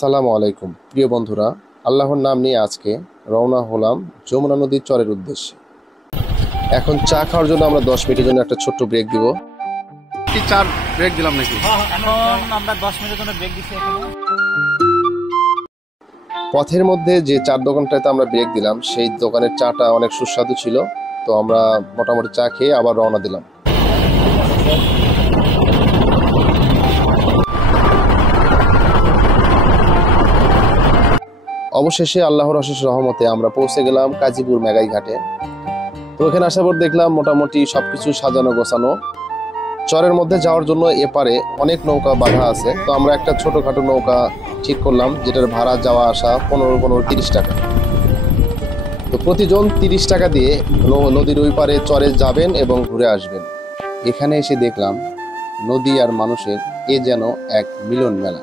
আসসালামু আলাইকুম প্রিয় বন্ধুরা, আল্লাহর নাম নিয়ে আজকে রওনা হলাম যমুনা নদীর চরের উদ্দেশ্যে। এখন চা খাওয়ার জন্য আমরা 10 মিনিটের জন্য একটা ছোট্ট ব্রেক দিব। কি চার ব্রেক দিলাম নাকি? এখন আমরা 10 মিনিটের জন্য ব্রেক দিচ্ছি। পথের মধ্যে যে চার দোকানটাতে আমরা ব্রেক দিলাম, সেই দোকানের চাটা অনেক সুস্বাদু ছিল। তো আমরা মোটামুটি চা খেয়ে আবার রওনা দিলাম। অবশেষে আল্লাহর অশেষ রহমতে আমরা পৌঁছে গেলাম কাজীপুর মেঘাই ঘাটে। তো এখানে আসার পর দেখলাম মোটামুটি সবকিছু সাজানো গোছানো। চরের মধ্যে যাওয়ার জন্য এপারে অনেক নৌকা বাঁধা আছে। তো আমরা একটা ছোটখাটো নৌকা ঠিক করলাম, যেটার ভাড়া যাওয়া আসা 15-30 টাকা। তো প্রতিজন 30 টাকা দিয়ে নদীর ওই পারে চরে যাবেন এবং ঘুরে আসবেন। এখানে এসে দেখলাম নদী আর মানুষের এ যেন এক মিলন মেলা।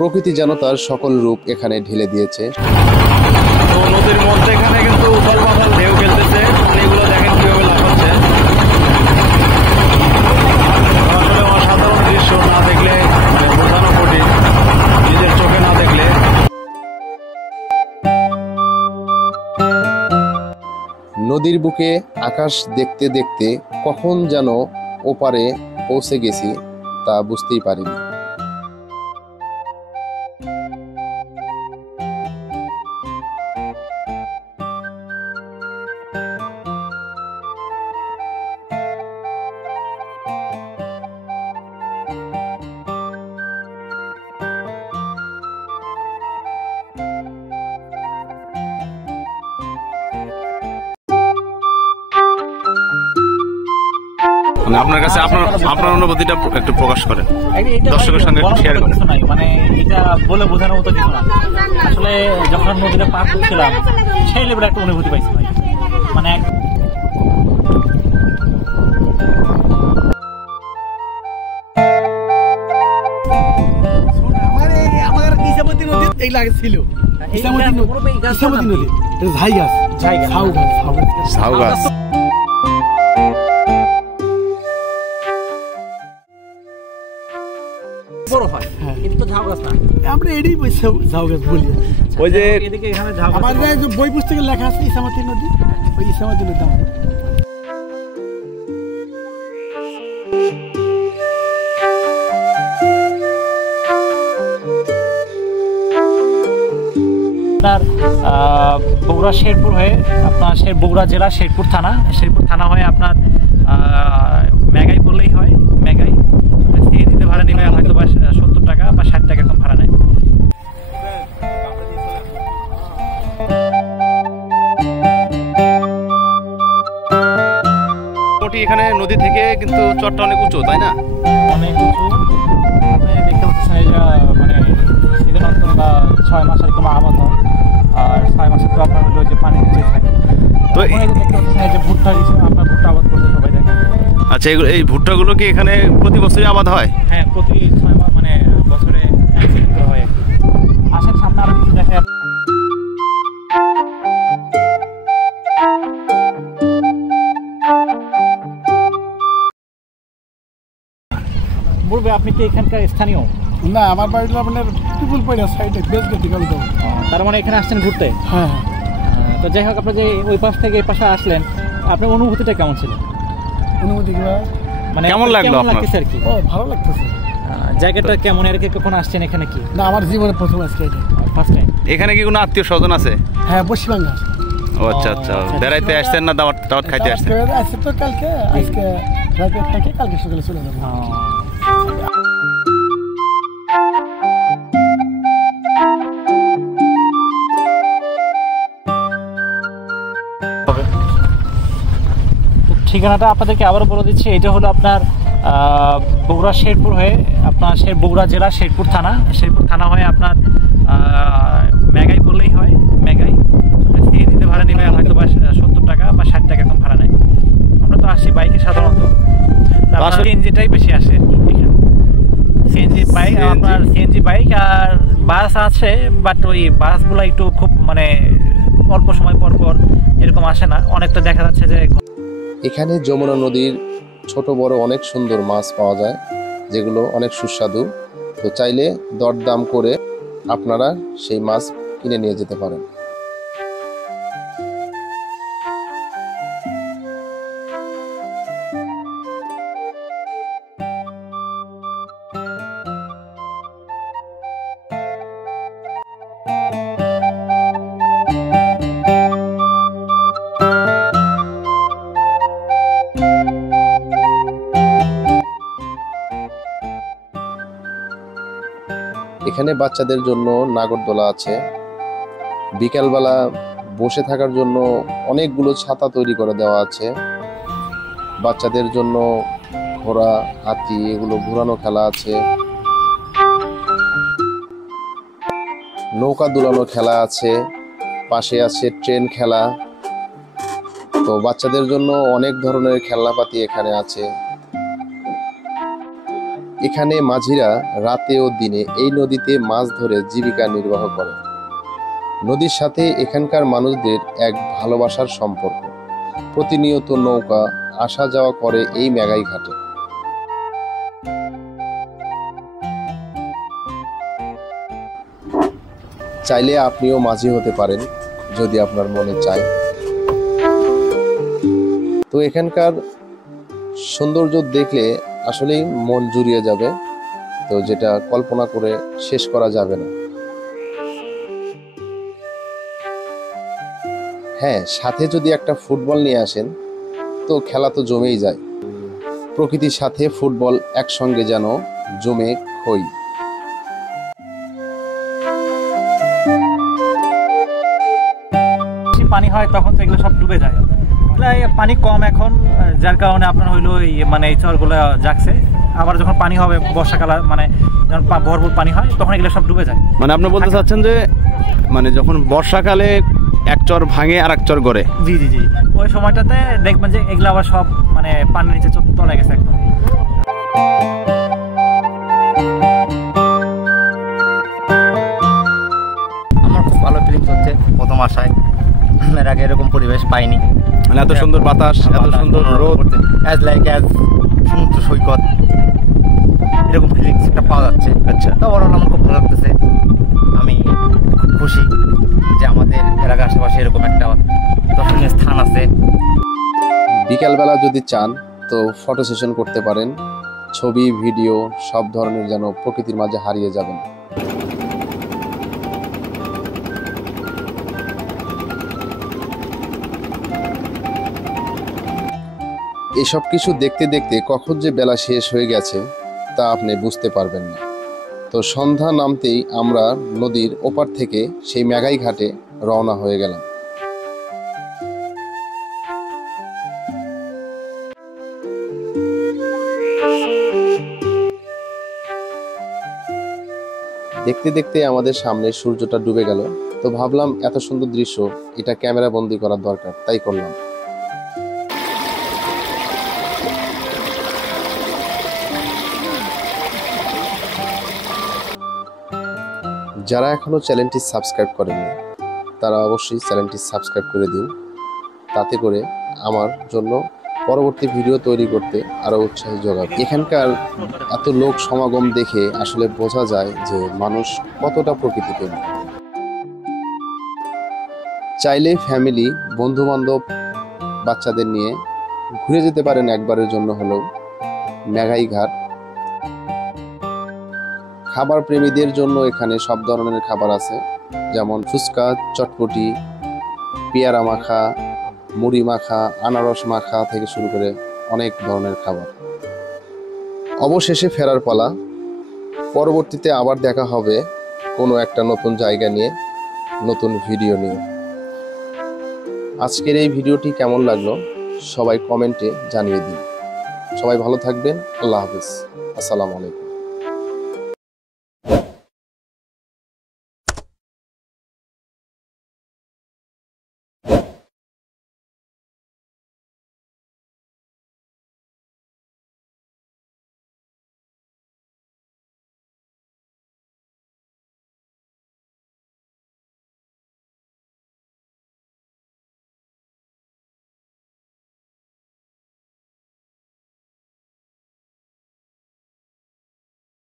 প্রকৃতি যেন তার সকল রূপ এখানে ঢেলে দিয়েছে। তো নদীর মধ্যে এখানে কিন্তু উথাল পাথাল ঢেউ খেলতেছে, পানিগুলো দেখেন কিভাবে লাফাচ্ছে। আসলে অসাধারণ দৃশ্য, না দেখলে বোঝানো কঠিন, নিজের চোখে না দেখলে। নদীর বুকে আকাশ দেখতে দেখতে কখন যেন ওপারে পৌঁছে গেছি তা বুঝতেই পারিনি। মানে আপনার কাছে আপনার অনুভূতিটা একটু প্রকাশ করেন, দর্শকের সঙ্গে শেয়ার করেন। মানে এটা বলে বোঝানোর মতো কিছু না। আসলে যখন নদীটা পার করছিলাম সেই লেভেলে একটা অনুভূতি পাইছি ভাই। মানে আমার ইসামতি নদী এই লাগে ছিল। ইসামতি নদী ঝাই গাছ, ঝাউ গাছ। বড় হয়, কিন্তু ঝাউ গাছ না। আমরা এটাই ঝাউ গাছ বলি। ওই যে এদিকে এখানে ঝাউ গাছ। আমার যে বই পুস্তকে লেখা আছে ইসামতি নদী, ওই ইসামতি নদী আমার। আপনার বগুড়া শেরপুর হয়ে আপনার বগুড়া জেলা শেরপুর থানা হয়ে আপনার মেঘাই বললেই হয়। মেঘাই সিএনজিতে ভাড়া নেবে হয়তো বা 70 টাকা বা 60 টাকা এরকম ভাড়া নেয়। এখানে নদী থেকে কিন্তু চরটা অনেক উঁচু, তাই না? অনেক উঁচু। আপনি দেখতে পাচ্ছেন এটা মানে সিজন অন্তর বা 6 মাস এরকম আবাদ হয়। আর 6 মাসে তো আপনার হলো যে পানি নিচে থাকে। তো দেখতে পাচ্ছেন এই যে ভুট্টা হিসেবে আপনার ভুট্টা আবাদ করতে সবাই দেখেন। আচ্ছা, এই ভুট্টাগুলো কি এখানে প্রতি বছরই আবাদ হয়? হ্যাঁ, প্রতি 6 মাস মানে বছরে এক সিজন করে হয়। আসেন সামনে আরো কিছু দেখে। বলবে আপনি কি এখানকার স্থানীয়? না, আমার বাড়িটা আপনার পিপুল পয়লা সাইডে বেশ গেটি গেল। তার মানে এখানে আসছেন ঘুরতে? হ্যাঁ। তো যাই হোক, আপনি যে ওই পাশ থেকে এই পাশে আসলেন, আপনার অনুভূতিটা কেমন ছিল? অনুভূতি মানে কেমন লাগলো আপনার? লাগতেছে আর কি? ও ভালো লাগতেছে। জায়গাটা কেমন? এর আগে কখন আসছেন এখানে? কি না, আমার জীবনে প্রথম আজকে এটা ফার্স্ট টাইম। এখানে কি কোনো আত্মীয় স্বজন আছে? হ্যাঁ, পশ্চিমবাংলা। ও আচ্ছা আচ্ছা, বেড়াইতে আসছেন না দাওয়াত খাইতে আসছেন? আজকে তো কালকে, আজকে রাতে থেকে কালকে সকালে চলে যাবো। ঠিকানাটা আপনাদেরকে আবারও বলে দিচ্ছি। এটা হলো আপনার বগুড়া শেরপুর হয়ে আপনার বগুড়া জেলা শেরপুর থানা হয়ে আপনার মেঘাই বললেই হয়। মেঘাই সিএনজিতে ভাড়া নেবে হয়তো বা 70 টাকা বা 60 টাকা এরকম ভাড়া নেয়। আমরা তো আসছি বাইকে সাধারণত, সিএনজিটাই বেশি আসে এখানে। সিএনজি বাইক আর বাস আছে, বাট ওই বাসগুলো একটু খুব মানে অল্প সময় পর পর এরকম আসে না। অনেকটা দেখা যাচ্ছে যে এখানে যমুনা নদীর ছোট বড় অনেক সুন্দর মাছ পাওয়া যায়, যেগুলো অনেক সুস্বাদু। তো চাইলে দরদাম করে আপনারা সেই মাছ কিনে নিয়ে যেতে পারেন। এখানে বাচ্চাদের জন্য নাগরদোলা আছে। বিকালবেলা বসে থাকার জন্য অনেকগুলো ছাতা তৈরি করে দেওয়া আছে। বাচ্চাদের জন্য ঘোড়া, হাতি এগুলো ঘোরানো খেলা আছে। নৌকা দুলানো খেলা আছে, পাশে আছে ট্রেন খেলা। তো বাচ্চাদের জন্য অনেক ধরনের খেলনাপাতি এখানে আছে। এখানে মাঝিরা রাতে ও দিনে এই নদীতে মাছ ধরে জীবিকা নির্বাহ করে। নদীর সাথে এখানকার মানুষদের এক ভালোবাসার সম্পর্ক। প্রতিনিয়ত নৌকা আসা যাওয়া করে এই মেঘাই ঘাটে। চাইলে আপনিও মাঝি হতে পারেন যদি আপনার মনে চায়। তো এখানকার সৌন্দর্য দেখলে আসলেই মন জুড়িয়ে যাবে, তো যেটা কল্পনা করে শেষ করা যাবে না। হ্যাঁ, সাথে যদি একটা ফুটবল নিয়ে আসেন তো খেলা তো জমেই যায়। প্রকৃতির সাথে ফুটবল একসঙ্গে যেন জমে খই। পানি হয় তখন তো এগুলো সব ডুবে যায়। পানি কম এখন, যার কারণে আপনার হইলো মানে এই চরগুলো জাগছে। আবার যখন পানি হবে বর্ষাকাল, মানে যখন ভরপুর পানি হয় তখন এগুলো সব ডুবে যায়। মানে আপনি বলতে চাচ্ছেন যে মানে যখন বর্ষাকালে এক চর ভাঙে আর এক চর গড়ে। জি জি জি, ওই সময়টাতে দেখবেন যে এগুলো আবার সব মানে পানির নিচে তলে গেছে একদম। আমার খুব ভালো ফিলিংস হচ্ছে প্রথম আসায়। এর আগে এরকম পরিবেশ পাইনি, মানে এত সুন্দর বাতাস, এত সুন্দর রোদ, সমুদ্র সৈকত, এরকম ফিলিংস একটা পাওয়া যাচ্ছে। আচ্ছা, তো ওভারঅল আমার খুব ভালো লাগতেছে। আমি খুব খুশি যে আমাদের এলাকার আশেপাশে এরকম একটা দর্শনীয় স্থান আছে। বিকালবেলা যদি চান তো ফটো সেশন করতে পারেন। ছবি, ভিডিও সব ধরনের যেন প্রকৃতির মাঝে হারিয়ে যাবেন। এসব কিছু দেখতে দেখতে কখন যে বেলা শেষ হয়ে গেছে তা আপনি বুঝতে পারবেন না। তো সন্ধ্যা নামতেই আমরা নদীর ওপার থেকে সেই মেঘাই ঘাটে রওনা হয়ে গেলাম। দেখতে দেখতে আমাদের সামনে সূর্যটা ডুবে গেল। তো ভাবলাম এত সুন্দর দৃশ্য, এটা ক্যামেরা বন্দি করার দরকার, তাই করলাম। যারা এখনো চ্যানেলটি সাবস্ক্রাইব করেনি তারা অবশ্যই চ্যানেলটি সাবস্ক্রাইব করে দিন। তাতে করে আমার জন্য পরবর্তী ভিডিও তৈরি করতে আরো উৎসাহ যোগাবে। এখানকার এত লোক সমাগম দেখে আসলে বোঝা যায় যে মানুষ কতটা প্রকৃতিপ্রেমী। চাইলে ফ্যামিলি, বন্ধু বান্ধব, বাচ্চাদের নিয়ে ঘুরে যেতে পারেন একবারের জন্য হলেও মেঘাই ঘাট। খাবার প্রেমীদের জন্য এখানে সব ধরনের খাবার আছে, যেমন ফুচকা, চটপটি, পেয়ারা মাখা, মুড়ি মাখা, আনারস মাখা থেকে শুরু করে অনেক ধরনের খাবার। অবশেষে ফেরার পালা। পরবর্তীতে আবার দেখা হবে কোনো একটা নতুন জায়গা নিয়ে, নতুন ভিডিও নিয়ে। আজকের এই ভিডিওটি কেমন লাগলো সবাই কমেন্টে জানিয়ে দিন। সবাই ভালো থাকবেন। আল্লাহ হাফেজ। আসসালামু আলাইকুম।